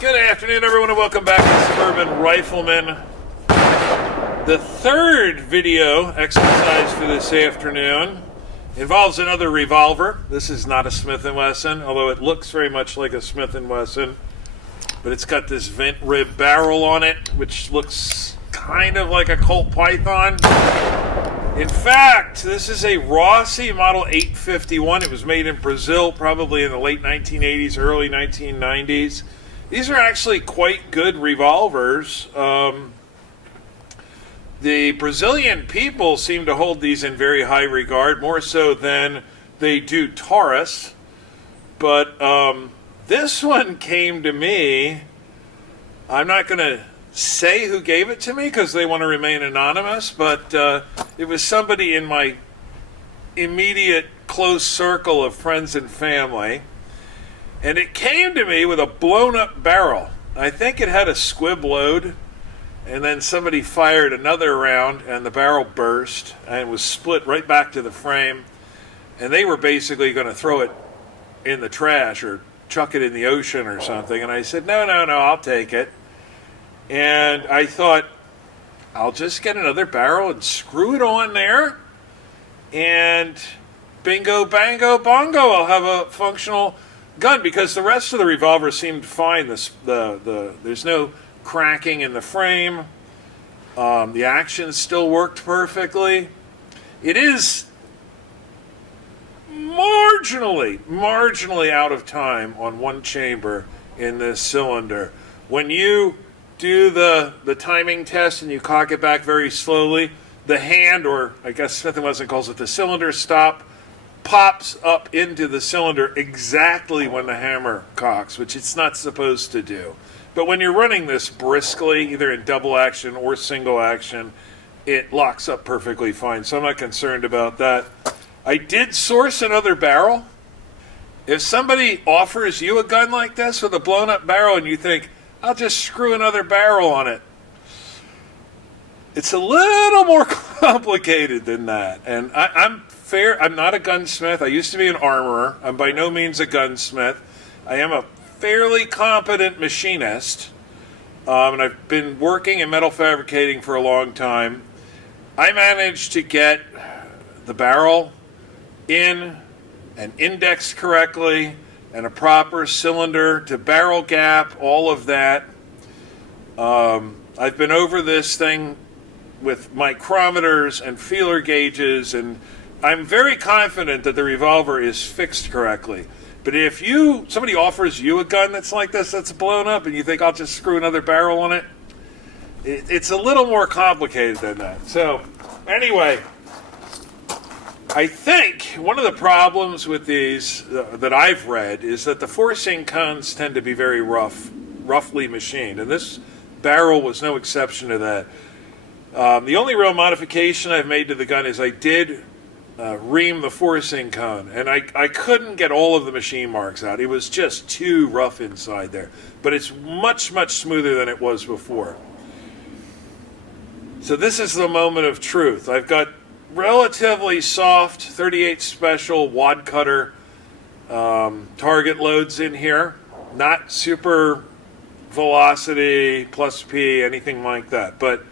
Good afternoon, everyone, and welcome back to Suburban Rifleman. The third video exercise for this afternoon involves another revolver. This is not a Smith & Wesson, although it looks very much like a Smith & Wesson. But it's got this vent rib barrel on it, which looks kind of like a Colt Python. In fact, this is a Rossi Model 851. It was made in Brazil, probably in the late 1980s, early 1990s. These are actually quite good revolvers. The Brazilian people seem to hold these in very high regard, more so than they do Taurus. But this one came to me. I'm not going to say who gave it to me because they want to remain anonymous, but it was somebody in my immediate close circle of friends and family. And it came to me with a blown-up barrel. I think it had a squib load, and then somebody fired another round, and the barrel burst, and was split right back to the frame. And they were basically going to throw it in the trash or chuck it in the ocean or something. And I said, no, I'll take it. And I thought, I'll just get another barrel and screw it on there, and bingo, bango, bongo, I'll have a functional gun, because the rest of the revolver seemed fine. There's no cracking in the frame. The action still worked perfectly. It is marginally out of time on one chamber in this cylinder. When you do the timing test and you cock it back very slowly, the hand, or I guess Smith & Wesson calls it the cylinder stop, pops up into the cylinder exactly when the hammer cocks, which it's not supposed to do. But when you're running this briskly, either in double action or single action, it locks up perfectly fine. So I'm not concerned about that. I did source another barrel. If somebody offers you a gun like this with a blown up barrel and you think, I'll just screw another barrel on it, it's a little more complicated than that. And I'm not a gunsmith. I used to be an armorer. I'm by no means a gunsmith. I am a fairly competent machinist, and I've been working in metal fabricating for a long time. I managed to get the barrel in and indexed correctly, and a proper cylinder to barrel gap, all of that. I've been over this thing with micrometers and feeler gauges, and I'm very confident that the revolver is fixed correctly. But if somebody offers you a gun that's like this, that's blown up, and you think, I'll just screw another barrel on it, it's a little more complicated than that. So, anyway, I think one of the problems with these that I've read is that the forcing cones tend to be very roughly machined, and this barrel was no exception to that. The only real modification I've made to the gun is I did ream the forcing cone, and I couldn't get all of the machine marks out. It was just too rough inside there, but it's much smoother than it was before. So this is the moment of truth. I've got relatively soft 38 special wad cutter target loads in here, not super velocity plus P, anything like that, but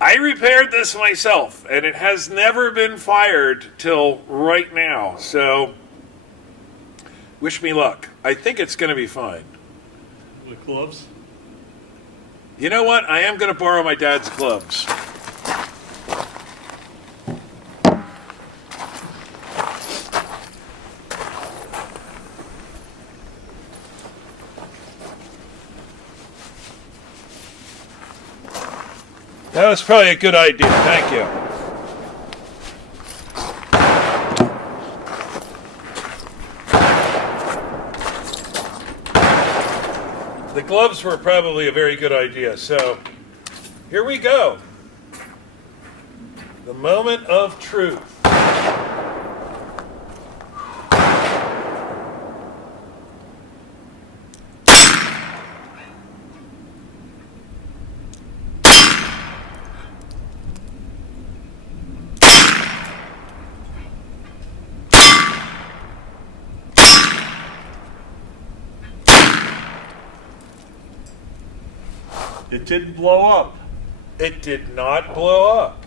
I repaired this myself, and it has never been fired till right now. So, wish me luck. I think it's going to be fine. The gloves? You know what? I am going to borrow my dad's gloves. That was probably a good idea. Thank you. The gloves were probably a very good idea. So, here we go. The moment of truth. It didn't blow up. It did not blow up.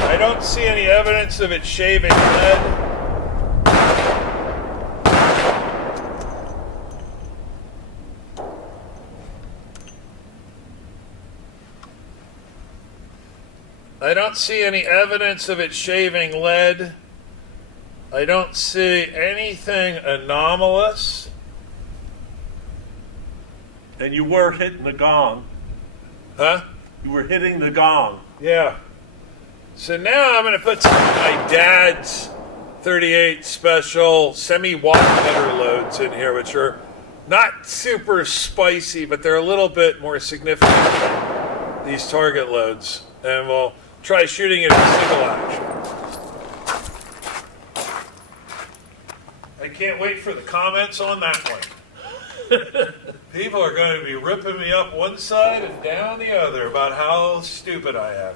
I don't see any evidence of it shaving lead. I don't see any evidence of it shaving lead. I don't see anything anomalous. And you were hitting the gong. Huh? You were hitting the gong. Yeah. So now I'm going to put some of my dad's 38 special semi-watt cutter loads in here, which are not super spicy, but they're a little bit more significant than these target loads. And we'll try shooting it in single action. I can't wait for the comments on that one. People are going to be ripping me up one side and down the other about how stupid I am.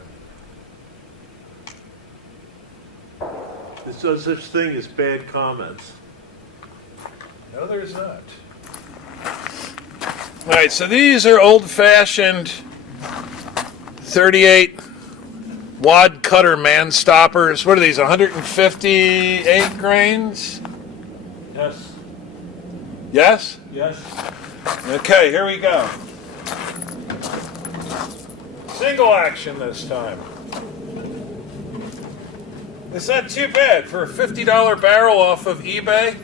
There's no such thing as bad comments. No, there's not. All right, so these are old-fashioned 38 wad cutter man stoppers. What are these, 158 grains? Yes. Yes? Yes. Okay, here we go. Single action this time. It's not too bad. For a $50 barrel off of eBay,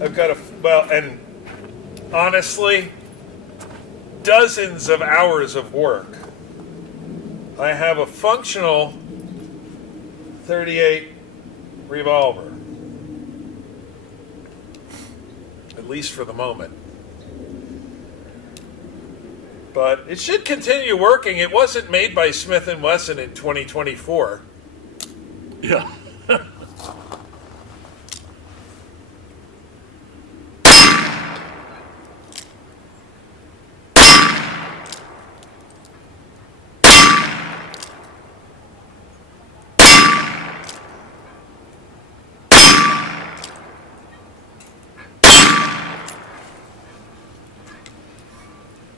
I've got and honestly, dozens of hours of work. I have a functional 38 revolver. At least for the moment. But it should continue working. It wasn't made by Smith & Wesson in 2024. Yeah.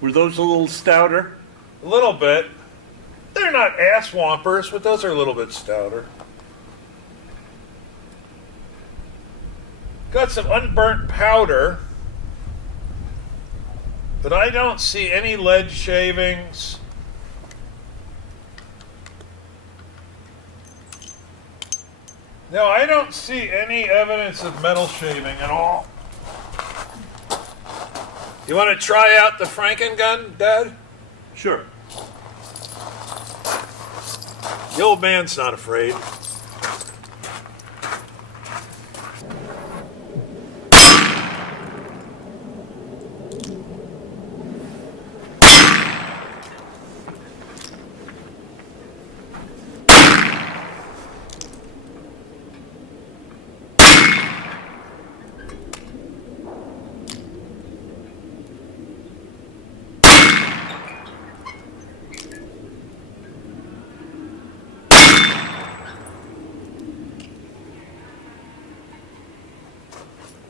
Were those a little stouter? A little bit. They're not ass swampers, but those are a little bit stouter. Got some unburnt powder, but I don't see any lead shavings. No, I don't see any evidence of metal shaving at all. You want to try out the Franken gun, Dad? Sure. The old man's not afraid.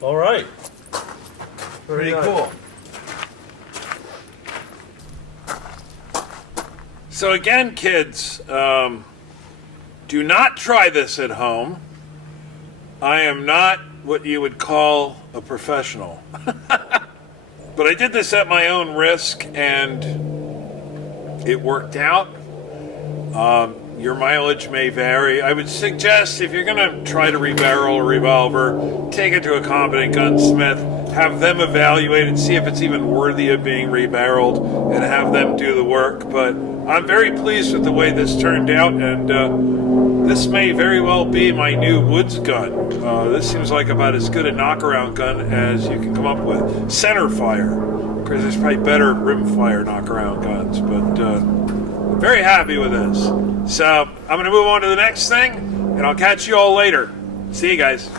All right. Pretty cool. So again, kids, do not try this at home. I am not what you would call a professional. But I did this at my own risk, and it worked out. Your mileage may vary. I would suggest if you're going to try to rebarrel a revolver, take it to a competent gunsmith, have them evaluate and see if it's even worthy of being rebarreled, and have them do the work. But I'm very pleased with the way this turned out, and this may very well be my new woods gun. This seems like about as good a knockaround gun as you can come up with. Center fire, because there's probably better rimfire knockaround guns, but I'm very happy with this. So I'm going to move on to the next thing, and I'll catch you all later. See you guys.